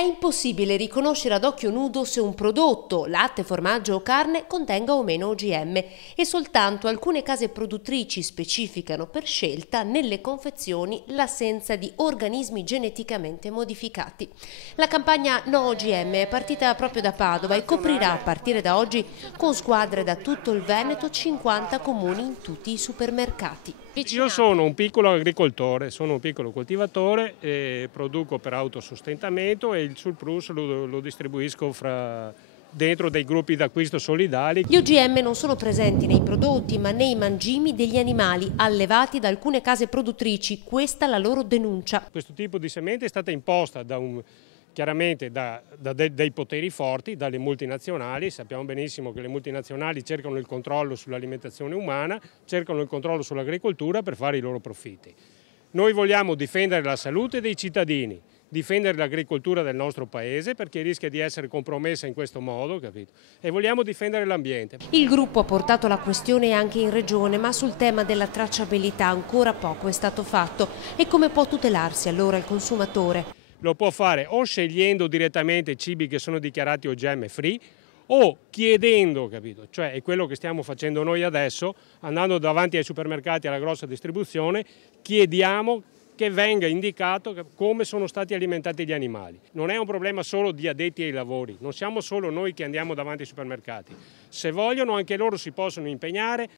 È impossibile riconoscere ad occhio nudo se un prodotto, latte, formaggio o carne, contenga o meno OGM e soltanto alcune case produttrici specificano per scelta nelle confezioni l'assenza di organismi geneticamente modificati. La campagna No OGM è partita proprio da Padova e coprirà a partire da oggi con squadre da tutto il Veneto 50 comuni in tutti i supermercati. Io sono un piccolo agricoltore, sono un piccolo coltivatore, produco per autosostentamento e il surplus lo distribuisco dentro dei gruppi d'acquisto solidali. Gli OGM non sono presenti nei prodotti ma nei mangimi degli animali allevati da alcune case produttrici, questa è la loro denuncia. Questo tipo di semente è stata imposta chiaramente dai poteri forti, dalle multinazionali. Sappiamo benissimo che le multinazionali cercano il controllo sull'alimentazione umana, cercano il controllo sull'agricoltura per fare i loro profitti. Noi vogliamo difendere la salute dei cittadini, difendere l'agricoltura del nostro paese perché rischia di essere compromessa in questo modo, capito? E vogliamo difendere l'ambiente. Il gruppo ha portato la questione anche in regione, ma sul tema della tracciabilità ancora poco è stato fatto. E come può tutelarsi allora il consumatore? Lo può fare o scegliendo direttamente cibi che sono dichiarati OGM free o chiedendo, capito? Cioè è quello che stiamo facendo noi adesso, andando davanti ai supermercati alla grossa distribuzione, chiediamo che venga indicato come sono stati alimentati gli animali. Non è un problema solo di addetti ai lavori, non siamo solo noi che andiamo davanti ai supermercati. Se vogliono anche loro si possono impegnare